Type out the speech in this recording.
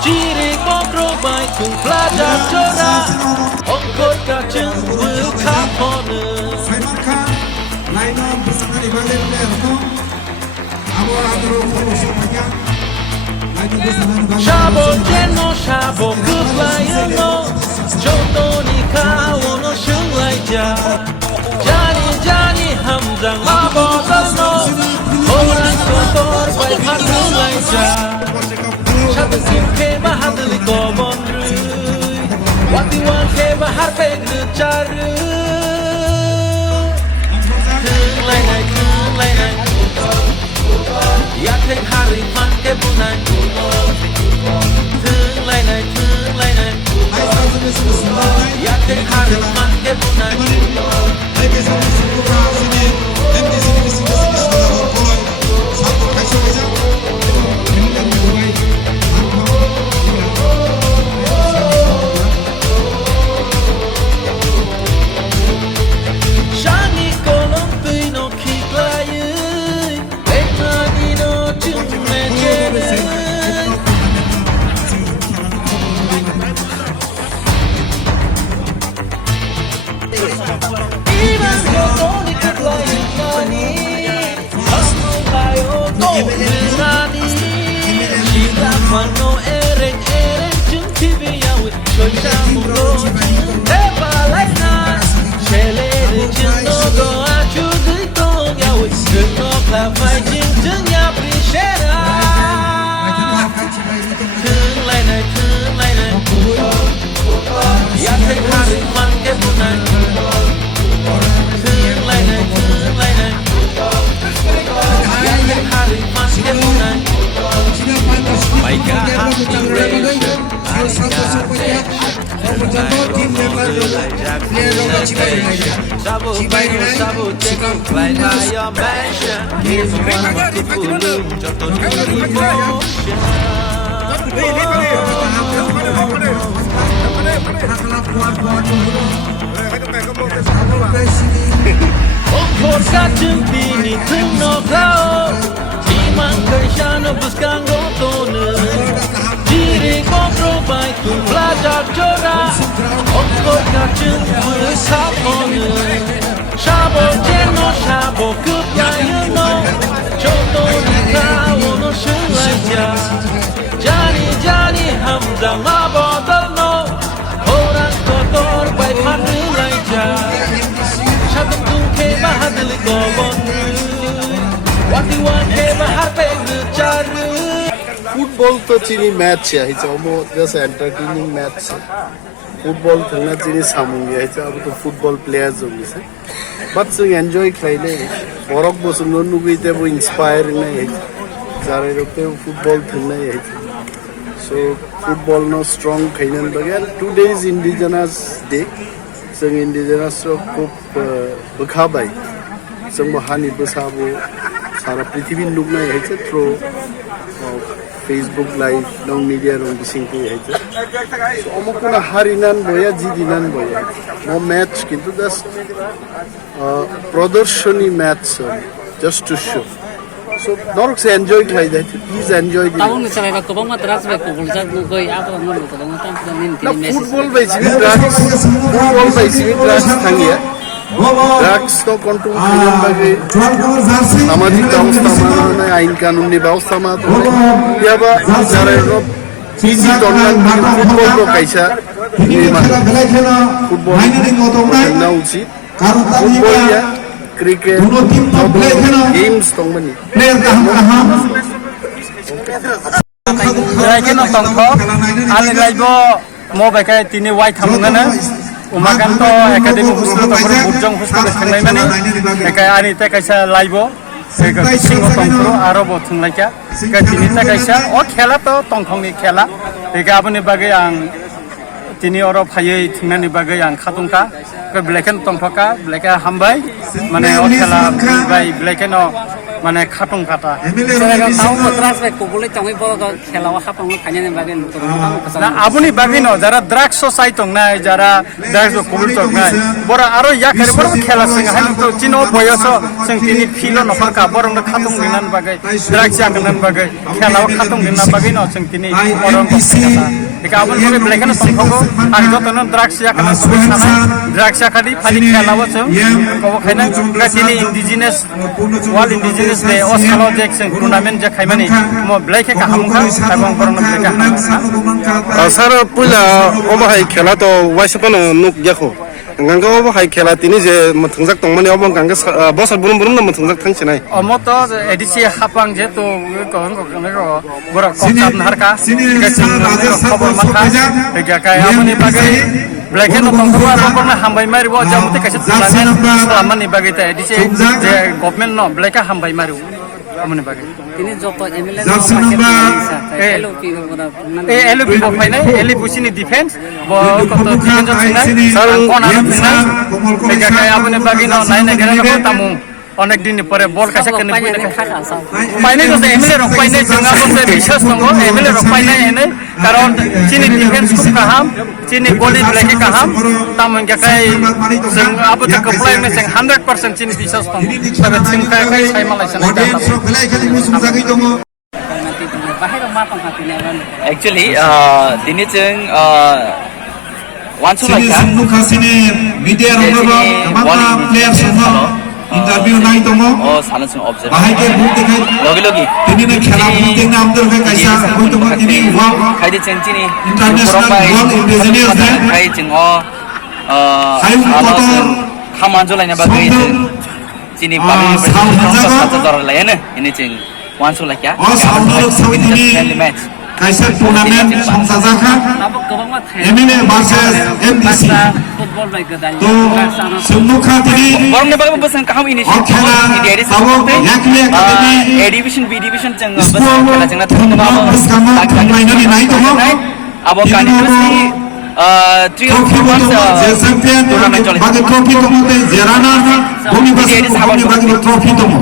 Ciri pokro bai tung pelajar cora Ongkot kacang berkapone Shabo jeno shabo kuplayano Joto ni kawo no shunglai ja Jani jani hamzang mabo dalno Orang kotor bai hadulai ja Shabang ke bahar dili kobon rui Wati wan ke bahar pek lucar Keng lai nai Ya keng hari man ke bunai Keng lai nai Ya keng hari man ke bunai Mano ereng jeng tibi yawi Choi shamu lo jeng tepa laina Shele jeng no go achu gui tong yawi Geng no klafai jeng ya prishera Keng lainai Ya keng hari man ke bunai Keng lainai Ya keng hari man ke bunai Baiklah hati Malaysia Sabu baru sabu cekuk Lain ayam mansion Semua waktu pulung Contoh diri motion Ongkot kacang bini tengok laut Iman kerjana buskan gotone Diri kopro baik tu pelajar corak Ongkot kacang bersapone Shabo jeno shabo kepayano Contoh di kau no sungai ja Jani hamzang mabodal no Orang kotor baik hadulai ja Shabang tungke bahadili kobon football तो चीनी match है वो just entertaining match है football थंगना चीनी सामुंगी है अब तो football players होंगे से बट जों एन्जॉय खालायले बरक बसुनो नुगैते वो इंस्पायरिंग है जारे रोते फुटबल थंगना है सो फुटबल नो स्ट्रॉंग खायनन बगे टुडे इज इंडिजिनस डे जों इंडिजिनस को बखाबाय जों हानि बसाबो सारा पृथ्वी नुगनाय है थ्रू फेसबुक लाइव नों मीडिया रंग बिसिंग है अमुकना हारिनान बया जिदिनान बया नो मैच किंतु जस्ट प्रदर्शनी match just to show so नरक से एन्जॉय खाइ जाय प्लीज एन्जॉय दि ताउन सबाय बा गोबां मात्रा सबाय फुटबल जा गय आबो मन गोबां ताम मिन मेसेज फुटबल बायसिनि ड्राग्स थांगिया ड्राग्स तो कंट्रोल खायन बागे सामाजिक व्यवस्था में आईन कानून नि व्यवस्था में याबा जारे बिजि दनलान फुटबल को कैसा फुटबल ना उचित फुटबल या क्रिकेट गेम्स दंमोन रायकेनो तंखो आनि लाइबो मबाइल तिनि वाइ थामगोनो उमाकान्त एकाडेमी हस्पिटाल तंखो बुटजं हस्पिटाल थांनाय माने एका आनि तकायसा लाइबो सेका सिंग तंखो आरो बो थुंलायका एका तिनि तकायसा अ खेला तो तंखंनि खेला एका आबनि बागै आं तिनि अरो फायै थुंनानि बागै आं खातुंका ब्लेकेन तंफका ब्लेका हामबाय माने अ खेला बाय ब्लेकेनो মানে খাটং কাটা tahu keras baik kubulnya canggih bawa খেলা খাপাং খাইনাनै বাগে না আপনি বাগিন যারা দ্রাগস চাইতং নাই যারা দ্রাগস কবুল তক নাই বড় আরো ইয়া করে বড় খেলা সিং হাই তো চিনো বয়স সিং তিনি ফিলো নফর কা বড় খাতং দিনান বাগে দ্রাগস জাগনান বাগে খেলাও খাতং দিনান বাগে ন সিং তিনি বড় কথা একা আপন ভাবে ব্লেখানে সংখগো আর যতন দ্রাগস জাগনান সানা দ্রাগস জাকাদি ফালি খেলাও সিং কব খাইনা তিনি ইন্ডিজিনাস ওয়ার্ল্ড ইন্ডিজিনাস ডে অসকালো জেকসন টুর্নামেন্ট যে খাইমানি মো ব্লেখে কা হামখা এবং বড় ব্লেখা স্যার পয়লা অবাহাই খেলা তো ওয়াইসপানো নুক ইয়াখো গাঙ্গা অবাহাই খেলা তিনি যে থংজাক তংমানি অবং গাঙ্গা বছর বুরুম বুরুম না থংজাক থাংছিনাই অমত এডিসি হাপাং যে তো কন কন বড় কপচাপ নারকা খবর মাথা একা আমনি বাগে ব্ল্যাক এন্ড তংবা রকম হামবাই মারিব জামতে কাছে সালামানি বাগে তা এডিসি যে গভর্নমেন্ট ন ব্ল্যাক হামবাই মারিব আমনি বাগে ini joto MLA এলপি বফাইনা এলি বুসিনি ডিফেন্স ব কত ডিফেন্স আছে কোন আছে একা আপনি বাগে ন নাই না গেরা তামু অনেক দিন পরে বল কাছে কেন পাইনে তো এমএলএ রক পাইনে জঙ্গা বসে বিশ্বাস দङ এমএলএ রক পাইনে এনে কারণ চিনি ডিফেন্স খুব কাহাম চিনি বডি ব্লেকে কাহাম তামন গাকাই जों আবো তো কপ্লাই মে 100% চিনি বিশ্বাস দङ তবে চিন কাই সাই মালাইছেন Actually, dini jeng wansu Sini laika. sungguh kasini media orang bangga player semua interview naik tomo. Oh, salah sung observe. Bahaya ke bukti kai. Logi logi. Ini nak खेला penting nam tu kai kaisa. Kau tomo ini wah. Kai di jeng sini. International world indigenous day. Kai jeng Hai salah kotor. sung kamanjo lainnya bagai jeng. Sini bagai berjaya lainnya. Ini jeng wansu laika. Oh, saudara saudara ini match. kaisa turnamen samsajaka. MLA versus MDC. football baik kedai Tu sungguh ini. Borong ne bagai besan kaham ini. Oh, खेला Ini abo yakni akademi. A division B division jeng School besan jeng na turnamen bersama pemain ini naik tomo. Abo continuously 3 or 4 months champion tournament চলে bagi trofi tomo te Zerana. Bumi bagi trofi tomo.